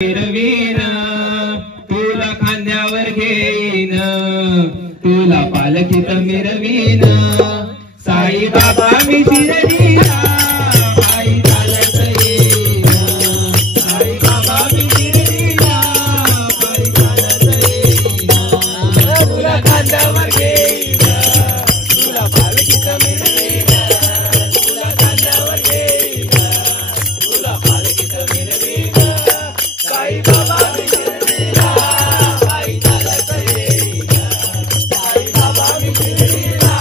फिरवीन तुला खांद्यावर घेईन तुला पालखीत मिरवीन साई बाबा मी शिर्डीला पायी चालत येईन साई बाबा मी शिर्डीला पायी चालत येईन तुला खांद्यावर घेईन तुला पालखीत मिरवीन तुला खांद्यावर घेईन तुला पालखीत मिरवीन साई बाबा मी शिर्डीला पायी चालत येईन साई बाबा मी शिर्डीला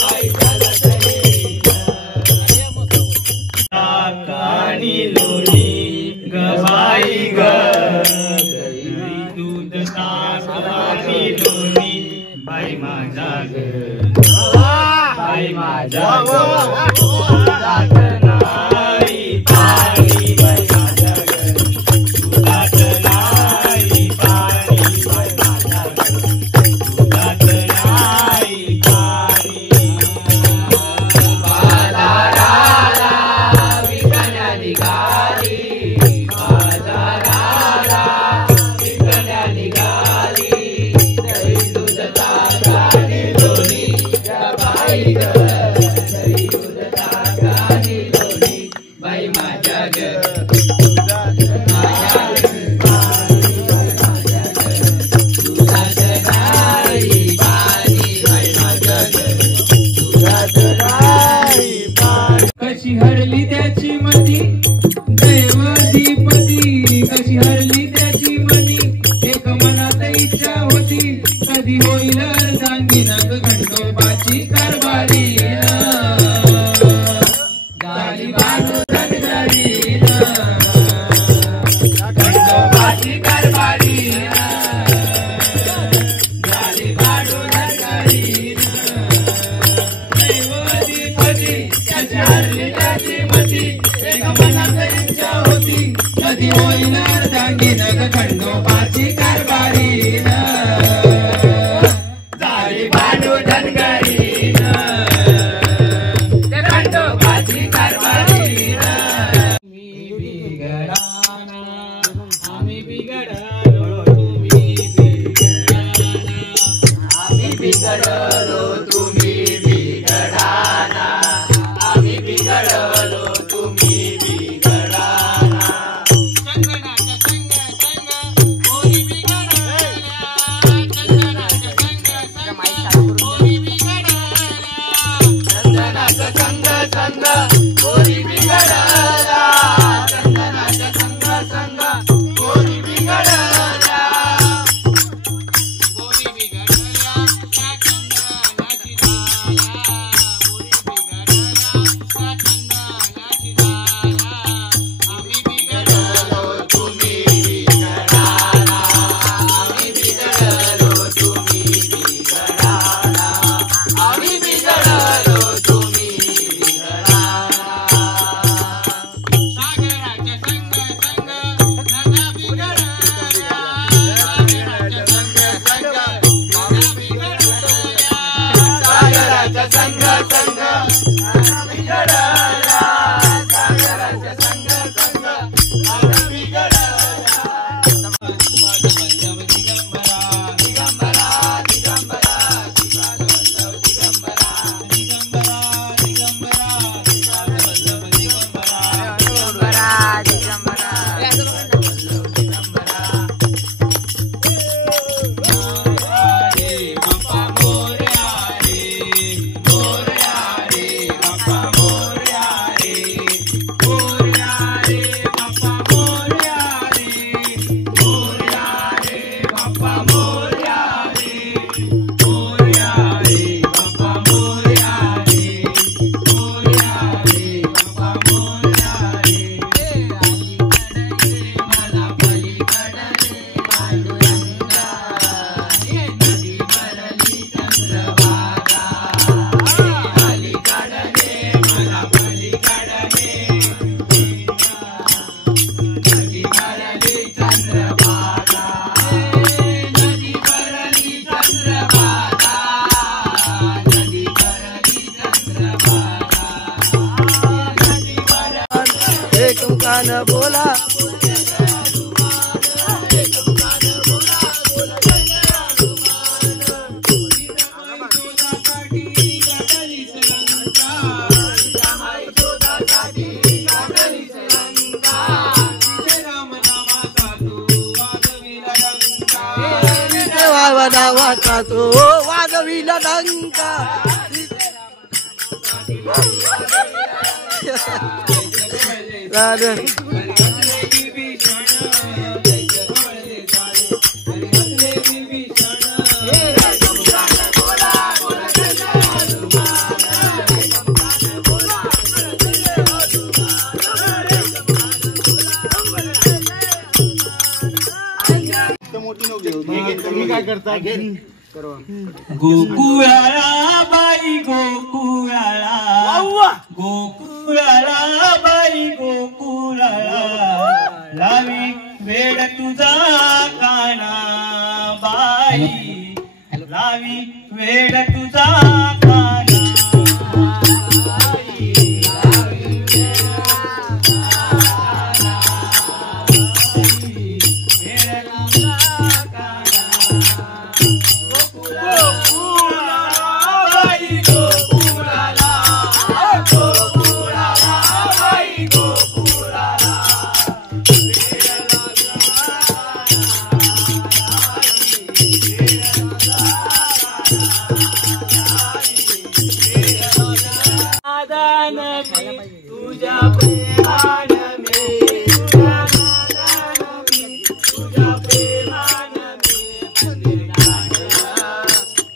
पायी चालत येईन कानी लोणी गबाई ग गैरी दूध कानी लोणी बाई माझा ग बाई माझा ग नाही पाणी बाई माझा ग दुधात नाही पाणी बाई माझा ग दुधात नाही पाणी बाजाराला विकण्या निघाली बाजाराला विकण्या निघाली दही दूध ताकानी लोणी बाई ग दही दूध ताकानी लोणी बाई माझ्या ग कशी हरली त्याची मती दैवाधिपती कशी हरली त्याची मती एक मनात इच्छा होती कधी होईल अर्धांगीन खंडोबाची कारभारी गाली बांधू धनगरी खंडोबाची कारभारी गाली बांधू धनगरी दैवाधिपती कशी हरली त्याची मती एक मनात इच्छा होती कधी होईल अर्धांगीन खंडोबाची कारभारी झाली भांडू धनगरी खंडोबाची कारभारी मी बिघडाना आम्ही बिघडलो तुम्ही बिघडाना आम्ही बिघडलो तुम्ही बिघडाना आम्ही बिघडलो तुम्ही बिघडाना चंदनाच्या संग संग कोणी बिघडल्या चंदनाच्या संग संग कोणी बिघडल्या चंदनाच्या संग संग कोणी बिघडल्या चंदनाच्या संग संग कोणी बिघडल्या नावाचा तो वाजविला डंका काय करता गोकुळाला बाई गोकुळाला गोकुळाला बाई गोकुळाला लावी वेड तुझा काना बाई लावी वेड तुझा काना तुझ्या प्रेमान में तुझ्या प्रेमान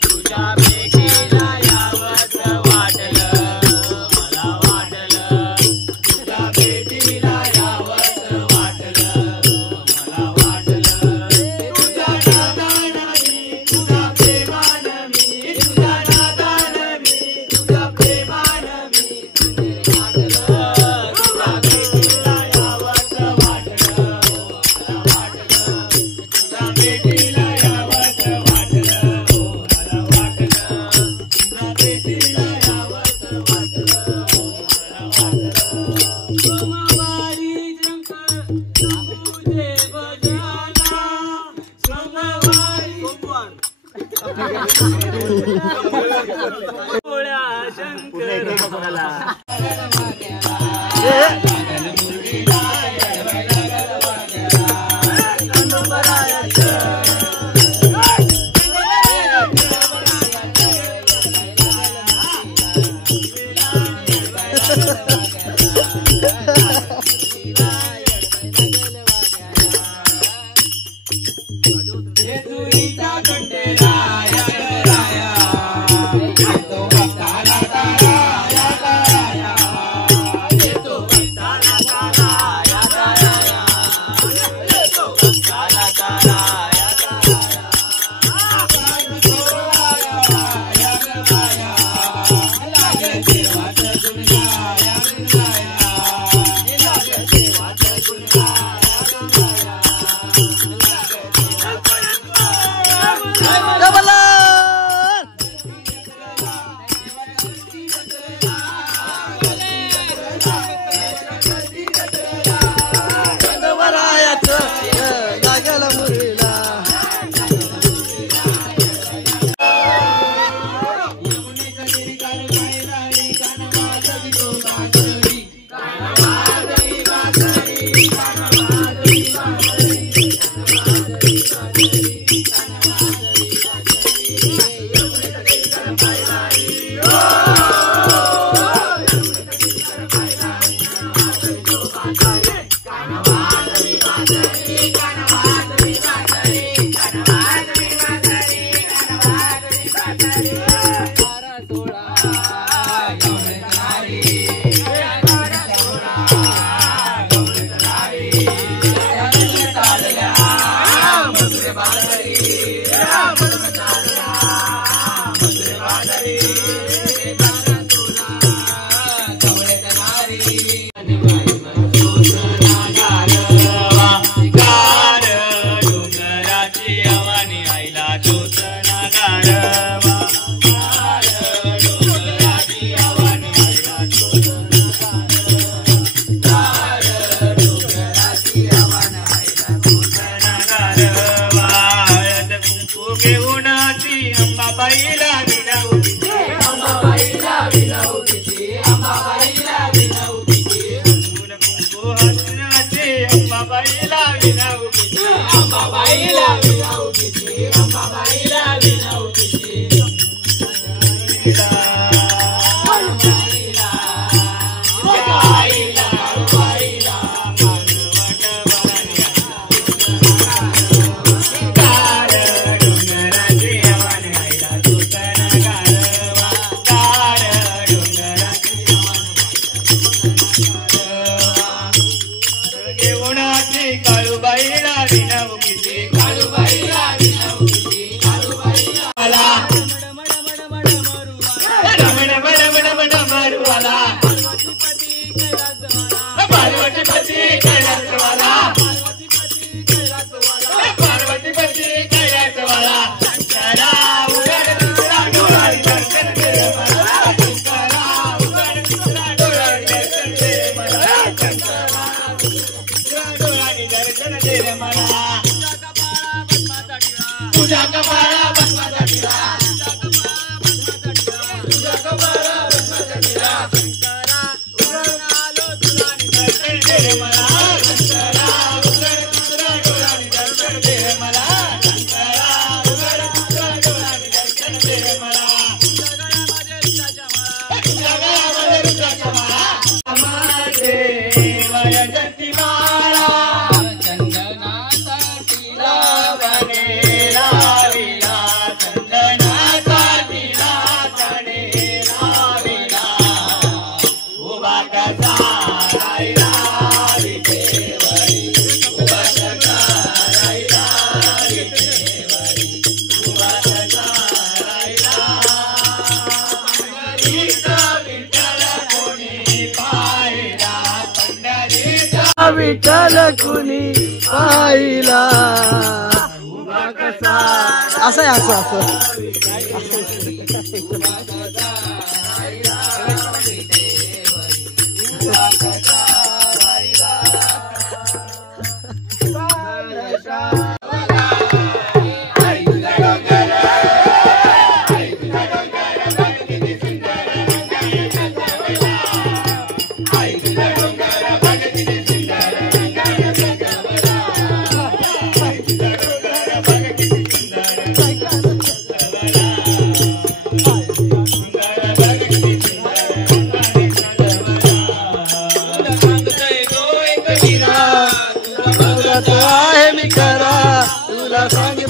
तुझ्या भेटीला यावंच वाटलं मला वाटलं तुझ्या भेटीला यावंच वाटलं मला वाटलं तुझ्या नादान मी तुझ्या प्रेमान मी तुझ्या नादान मी तुझ्या प्रेमान मी अंबाबाईला विना उगीची अंबाबाईला विठ्ठल कुणी पाहिला कसा असं आहे आहे मी करा तुला सांग